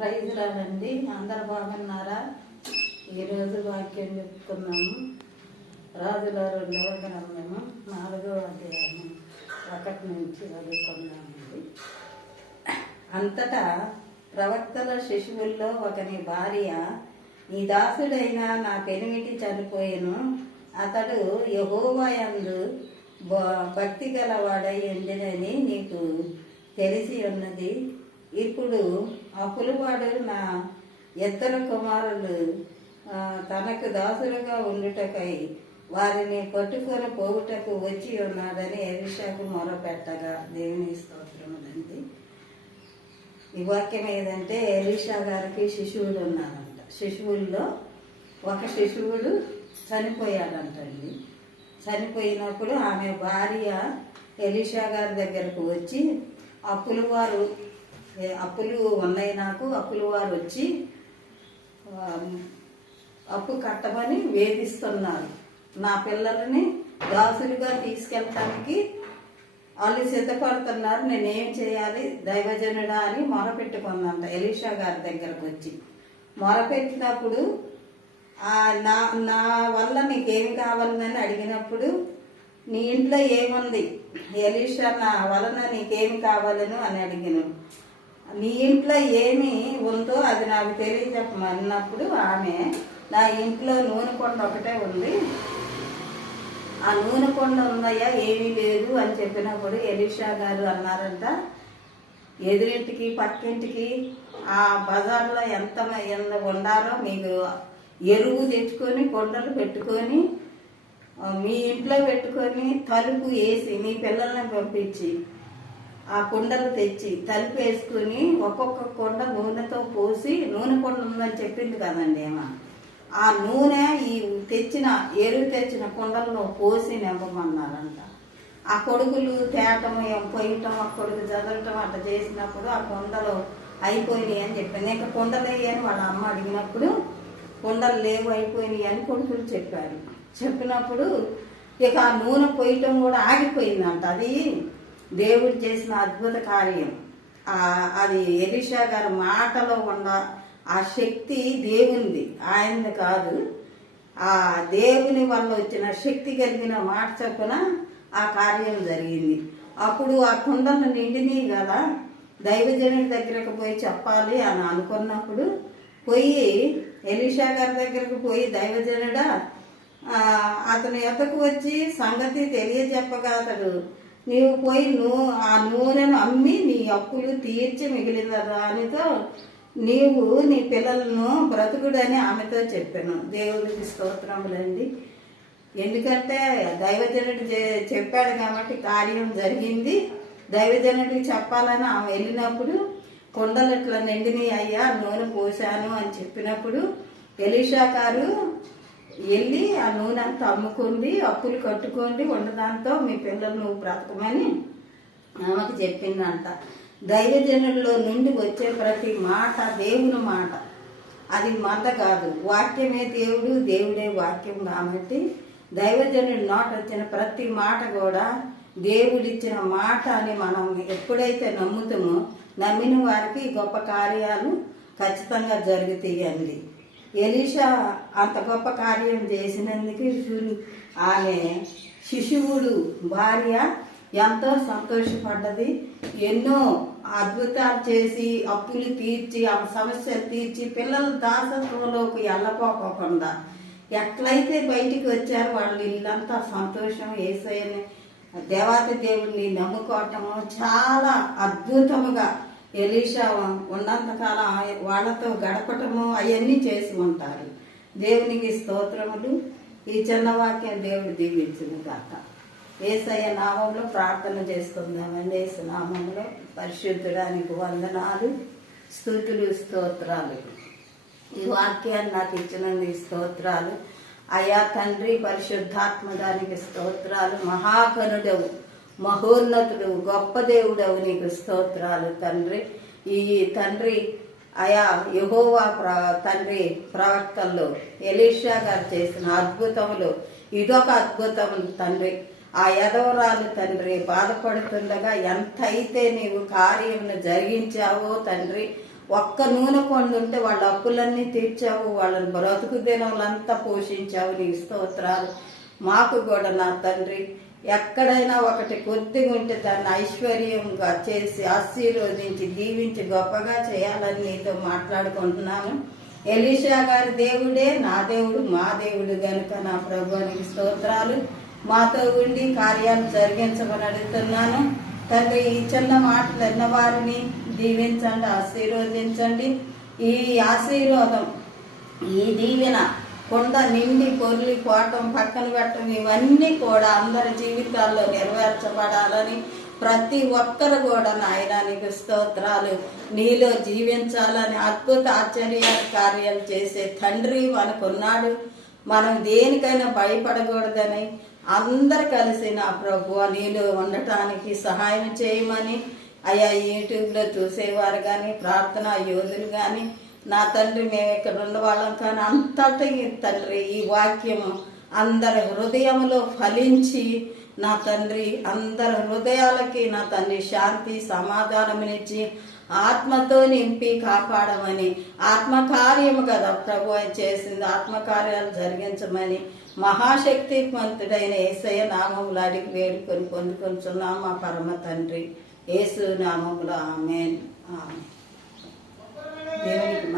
Praise రాదండి. అందరు బాగున్నారా? ఈరోజు వాక్యం చెప్పుకున్నాము. రాజుల 2వ గ్రంథము 4వ అధ్యాయము 1 నుంచి చదువుకున్నామండి. అంతటా ప్రవక్తల శిశువుల్లో ఒకని భార్య, నీ దాసుడైన నా పెనిమిటి చనిపోయెను, అతడు యెహోవా యందు భక్తి గలవాడై ఉండెనని నీకు తెలిసి ఉన్నది. ఇప్పుడు అప్పులవాడు నా ఇద్దరు కుమారులు తనకు దాసులుగా ఉండుటకై వారిని పట్టుకొని పోవుటకు వచ్చి ఉన్నాడని ఎలీషాకు మొరపెట్టగా, దేవుని స్తోత్రములండి. ఈ వాక్యం ఏదంటే, ఎలీషా గారికి శిశువులు ఉన్నారంట. శిశువుల్లో ఒక శిశువుడు చనిపోయాడంటండి. చనిపోయినప్పుడు ఆమె భార్య ఎలీషా గారి దగ్గరకు వచ్చి, అప్పులు ఉన్నాయి నాకు, అప్పుల వారు వచ్చి అప్పు కట్టమని వేధిస్తున్నారు, నా పిల్లలని దాసులుగా తీసుకెళ్ళటానికి వాళ్ళు సిద్ధపడుతున్నారు, నేనేం చేయాలి దైవజనుడా అని మొరపెట్టుకుందంట. ఎలీషా గారి దగ్గరకు వచ్చి మొరపెట్టినప్పుడు నా వల్ల నీకేమి కావాలని అడిగినప్పుడు, నీ ఇంట్లో ఏముంది ఎలీషా, నా వలన నీకేమి కావాలను అని అడిగిన, నీ ఇంట్లో ఏమి ఉందో అది నాకు తెలియజెప్పమన్నప్పుడు ఆమె, నా ఇంట్లో నూనె కొండ ఒకటే ఉంది, ఆ నూనె కొండ ఉందయ్యా, ఏమీ లేదు అని చెప్పినప్పుడు ఎలీషా గారు అన్నారంట, ఎదురింటికి పక్కింటికి ఆ బజార్లో ఎంత ఉండాలో మీకు ఎరువు తెచ్చుకొని కొండలు పెట్టుకొని మీ ఇంట్లో పెట్టుకొని తలుపు వేసి మీ పిల్లల్ని పంపించి ఆ కుండలు తెచ్చి తలుపు వేసుకుని ఒక్కొక్క కుండ నూనెతో పోసి, నూనె కొండ ఉందని చెప్పింది కదండి ఏమో, ఆ నూనె ఈ ఎరువు తెచ్చిన కుండల్లో పోసి నింపమన్నారంట. ఆ కొడుకులు తేటం పొయ్యటం, ఆ కొడుకు చదవటం అట్లా చేసినప్పుడు ఆ కుండలు అయిపోయినాయి అని చెప్పింది. ఇంకా కుండలు వేయని వాళ్ళ అమ్మ అడిగినప్పుడు, కుండలు లేవు అయిపోయినాయి అని కొడుకులు చెప్పారు. చెప్పినప్పుడు ఇక ఆ నూనె పోయటం కూడా ఆగిపోయిందంట. అది దేవుడు చేసిన అద్భుత కార్యం. అది ఎలీషా గారి మాటలో ఉన్న ఆ శక్తి దేవునిది, ఆయనది కాదు. ఆ దేవుని వల్ల వచ్చిన శక్తి కలిగిన మాట చొప్పున ఆ కార్యం జరిగింది. అప్పుడు ఆ కుండలు నిండినాయి కదా, దైవజనుడి దగ్గరకు పోయి చెప్పాలి అని అనుకున్నప్పుడు పోయి ఎలీషా గారి దగ్గరకు పోయి, దైవజనుడా అతను ఎద్దకు వచ్చి సంగతి తెలియజెప్పగా, అతడు నీవు పోయి ఆ నూనెను అమ్మి నీ అప్పులు తీర్చి మిగిలిన దానితో నీవు నీ పిల్లలను బ్రతుకుడని ఆమెతో చెప్పాను. దేవుడికి స్తోత్రములండి. ఎందుకంటే దైవజనుడు చెప్పాడు కాబట్టి కార్యం జరిగింది. దైవజనుడికి చెప్పాలని ఆమె వెళ్ళినప్పుడు, కొండలు ఇట్లా నిండినాయి అయ్యా, నూనె పోసాను అని చెప్పినప్పుడు ఎలీషా గారు వెళ్ళి ఆ నూనె అంతా అమ్ముకుంది, అప్పులు కట్టుకోండి, ఉండదాంతో మీ పిల్లలు నువ్వు బ్రతకమని ఆమెకు చెప్పిందంట. దైవజనుల్లో నుండి వచ్చే ప్రతి మాట దేవుని మాట, అది మంద కాదు, వాక్యమే దేవుడు, దేవుడే వాక్యం. కాబట్టి దైవజనుడి నోట వచ్చిన ప్రతి మాట కూడా దేవుడిచ్చిన మాట అని మనం ఎప్పుడైతే నమ్ముతామో, నమ్మిన వారికి గొప్ప కార్యాలు ఖచ్చితంగా జరుగుతాయండి. ఎలీషా అంత గొప్ప కార్యం చేసినందుకు ఆమె శిశువుడు భార్య ఎంతో సంతోషపడ్డది. ఎన్నో అద్భుతాలు చేసి అప్పులు తీర్చి ఆ సమస్యలు తీర్చి పిల్లలు దాసత్వంలోకి వెళ్ళపోకుండా ఎట్లయితే బయటికి వచ్చారో వాళ్ళు ఇల్లంతా సంతోషం. యేసయ్యని దేవాతి దేవుణ్ణి నమ్ముకోవటము చాలా అద్భుతముగా ఎలీషా ఉన్నంతకాలం వాళ్ళతో గడపటము అవన్నీ చేసి ఉంటారు. దేవునికి స్తోత్రములు. ఈ చిన్న వాక్యం దేవుడు దీవించును కాక. యేసయ్య నామంలో ప్రార్థన చేసుకుందామండి. యేసు నామంలో పరిశుద్ధుడానికి వందనాలు, స్తుతులు, స్తోత్రాలు. ఈ వాక్యాన్ని నాకు ఇచ్చినందుకు స్తోత్రాలు అయ్యా తండ్రి. పరిశుద్ధాత్మ దానికి స్తోత్రాలు. మహాకనుడవు, మహోన్నతుడు, గొప్ప దేవుడవు, నీకు స్తోత్రాలు తండ్రి. ఈ తండ్రి అయా యెహోవా తండ్రి ప్రవక్తల్లో ఎలీషా గారు చేసిన అద్భుతములు ఇదొక అద్భుతములు తండ్రి. ఆ యదవరాలు తండ్రి బాధపడుతుండగా ఎంతైతే నీవు కార్యమును జరిగించావో తండ్రి, ఒక్క నూనె కొండ ఉంటే వాళ్ళ అప్పులన్నీ తీర్చావు, వాళ్ళని బ్రతుకు దినములంతా పోషించావు. నీ స్తోత్రాలు. మాకు కూడా నా తండ్రి ఎక్కడైనా ఒకటి కొద్దిగా ఉంటే దాన్ని ఐశ్వర్యంగా చేసి ఆశీర్వదించి దీవించి గొప్పగా చేయాలని నీతో మాట్లాడుకుంటున్నాను. ఎలీషా గారి దేవుడే నా దేవుడు, మా దేవుడు గనుక నా ప్రభువునికి స్తోత్రాలు. మాతో ఉండి కార్యాలు జరిగించమని అడుగుతున్నాను తండ్రి. ఈ చిన్న మాటలు ఎన్నవారిని దీవించండి, ఆశీర్వదించండి. ఈ ఆశీర్వాదం, ఈ దీవెన కొండ నిండి పొర్లి పోవటం, పక్కన పెట్టడం, ఇవన్నీ కూడా అందరి జీవితాల్లో నెరవేర్చబడాలని ప్రతి ఒక్కరు కూడా నాయన నీకు స్తోత్రాలు. నీలో జీవించాలని అద్భుత ఆశ్చర్య కార్యాలు చేసే తండ్రి మనకున్నాడు. మనం దేనికైనా భయపడకూడదని అందరు కలిసి నా ప్రభువా నీలో ఉండటానికి సహాయం చేయమని అయ్యా యూట్యూబ్లో చూసేవారు కానీ ప్రార్థనా యోధులు కానీ నా తండ్రి మేము ఇక్కడ ఉన్న వాళ్ళం కానీ అంతటి తండ్రి ఈ వాక్యము అందరి హృదయంలో ఫలించి నా తండ్రి అందరి హృదయాలకి నా తండ్రి శాంతి సమాధానమునిచ్చి ఆత్మతో నింపి కాపాడమని, ఆత్మకార్యము కదా ప్రభు చేసింది, ఆత్మకార్యాలు జరిగించమని మహాశక్తిమంతుడైన యేసయ్య నామములో అడిగి వేడుకొని పొందుకొంచున్నాం మా పరమ తండ్రి యేసు నామములో ఆమేన్. దేవునికి